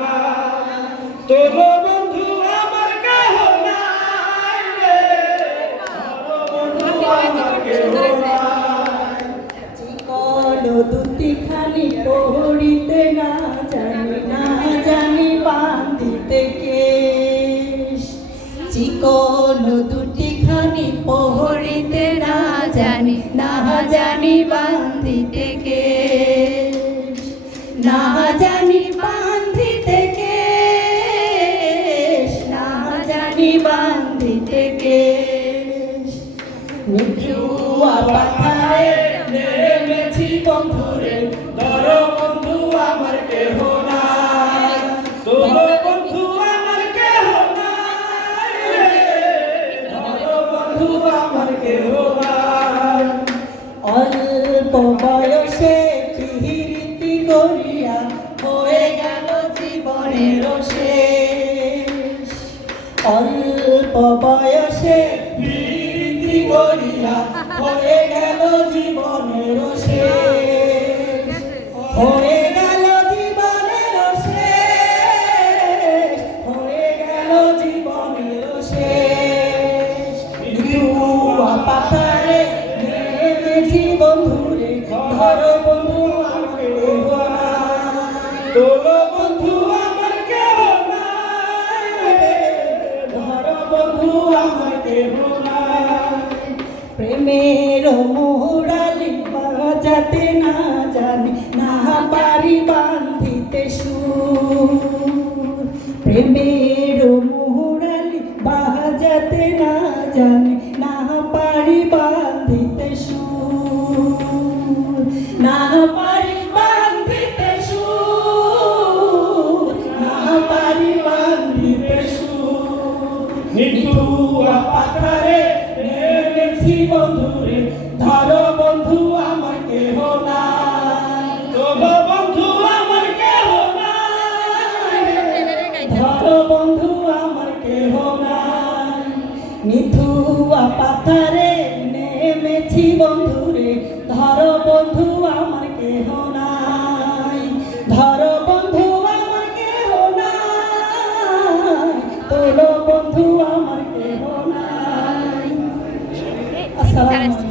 নাই, তোলো বন্ধু আমার কেহ নাই রে, ধরো বন্ধু আমার কেহ নাই। চিকন দুটিখানি পড়িতে না জানি বান্ধিতে কেশ। চিকন দুটিখানি পড়িতে না জানি বান্ধিতে কেশ। না জানি বান্ধিতে কেশ, না জানি বান্ধিতে কেশ। নিঠুয়া পাথারে নেমেছি বন্ধুরে, ধরো বন্ধু আমার কেহ নাই, তোলো বন্ধু আমার কেহ নাই রে, ধরো বন্ধু আমার কেহ নাই। অল্প বয়সে পিরিতি করিয়া হয়ে গেল জীবনের শেষ। অল্প বয়সে পিরিতি করিয়া হয়ে গেল জীবনের শেষ। হয়ে গেল জীবনের শেষ, হয়ে গেল জীবনের শেষ। নিঠুয়া পাথারে নেমেছি বন্ধুরে, ধরো বন্ধু আমার কেহ নাই, তোলো বন্ধু আমার কেহ নাই রে, ধরো বন্ধু আমার কেহ নাই। প্রেমের মোরালি বাজাতে না পারি বান্ধিতে সুর। প্রেমের মোরালি বাজাতে না পারি বান্ধিতে সুর। না পারি বান্ধিতে সুর, না পারি বান্ধিতে সুর। নিঠুয়া পাথারে নেমেছি বন্ধুরে, ধরো বন্ধু আমার কেহ নাই, তোলো বন্ধু আমার কেহ নাই, ধরো বন্ধু আমার কেহ নাই। নিঠুয়া পাথারে নেমেছি বন্ধুরে, ধরো বন্ধু আমার কেহ নাই, ধরো বন্ধু আমার কেহ নাই, তোলো বন্ধু আমার কেহ নাই। আসসালামু আলাইকুম।